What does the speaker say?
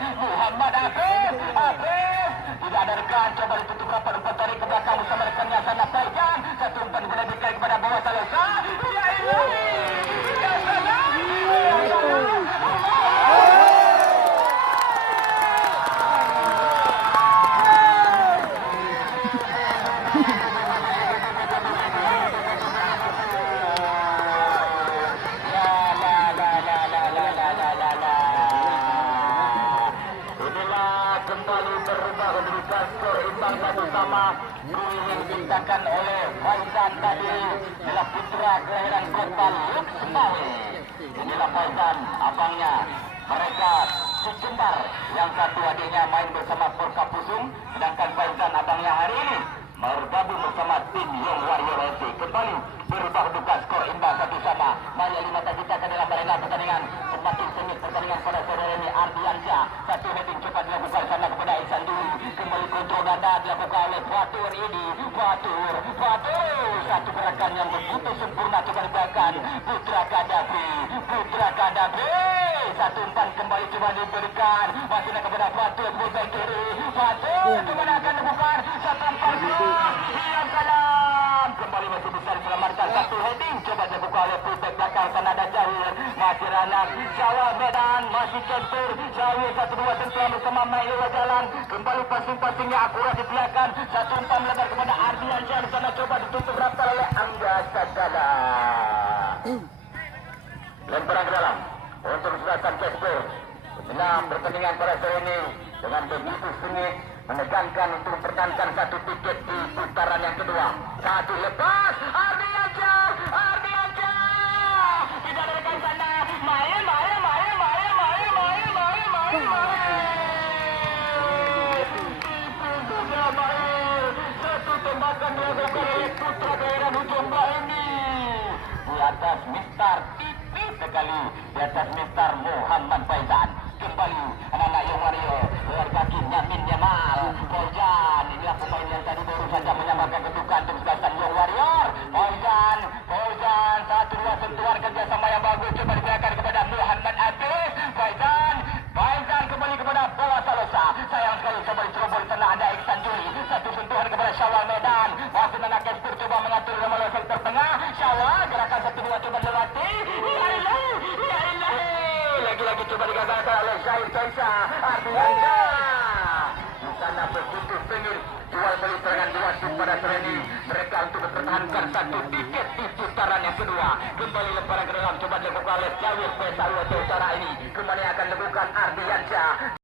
Muhammad Hafiz tidak ada rekan, coba ditutup rapat umpan tarik ke belakang bersama rekannya Sana Faizan. Satu umpan boleh diberikan kepada bawah Salosa. Ya ilahi, ya salam, ya salam. Kembali berubah menjadi skor imbang satu sama. Gol yang diciptakan oleh Faizan tadi adalah putra kelahiran kota Luxmawi. Inilah Faizan, abangnya. Mereka si kembar, yang satu adiknya main bersama Porka Pusung, sedangkan Faizan abangnya hari ini bergabung bersama tim Young Warrior FC. Kembali berubah buka skor imbang satu sama. Mari mata kita ke dalam arena pertandingan. Semakin sengit pertandingan pada sore ini. Ardiansyah, satu heading cepat dilakukan sana kepada Ihsan Duri. Kembali kontrol ganda dilakukan oleh Fatur ini. Fatur, satu gerakan yang begitu sempurna coba dilakukan Putra Kadabri. Satu umpan kembali coba diberikan. Masih kepada Fatur, bukan kiri. Fatur kembali akan dibuka. Satu umpan yang salam. Kembali masih bisa diselamatkan satu heading. Coba dibuka oleh fullback belakang sana ada Jawir. Masih Ranak. Syawal Medan masih campur. Jawir 1-2 sentuhan bersama Mail Jalan. Kembali passing-passingnya akurat di belakang. Satu umpan melebar kepada Ardiansyah. Di sana coba ditutup rapat oleh Angga Sagala. Lemparan ke dalam untuk selatan Kesper. Dalam pertandingan pada sore ini dengan begitu sengit menegangkan untuk mempertahankan satu tiket di putaran yang kedua. Satu lepas Ardiansyah tidak ada rekan sana. Main. Satu tembakan dilakukan oleh putra daerah ujung ini di atas Mister tipis sekali, di atas Mister Muhammad Faizan. Kembali anak-anak Young Warrior berkaki Yamin Jamal Fauzan. Inilah pemain yang tadi baru saja menyamakan kedudukan untuk kesehatan Young Warrior. Fauzan 1-2 sentuhan kerjasama yang bagus coba diberikan kepada Muhammad Hafiz. Faizan kembali kepada bawah Salosa. Sayang sekali coba dicerobol sana ada Ihsan Juli. Satu sentuhan kepada Syawal Medan. Masih Nana Kesper coba mengatur nomor sektor tengah. Syawal gerakan 1-2 coba dilewati. Ya ilahi. Lagi-lagi coba digagalkan oleh Zahir Kaisa. Ardiansyah di sana begitu sengit jual beli serangan dua tim pada sore ini. Mereka untuk mempertahankan satu tiket di putaran yang kedua. Kembali lemparan ke dalam coba dilakukan oleh Jawir Pesawat utara ini. Kembali akan dilakukan Ardiansyah.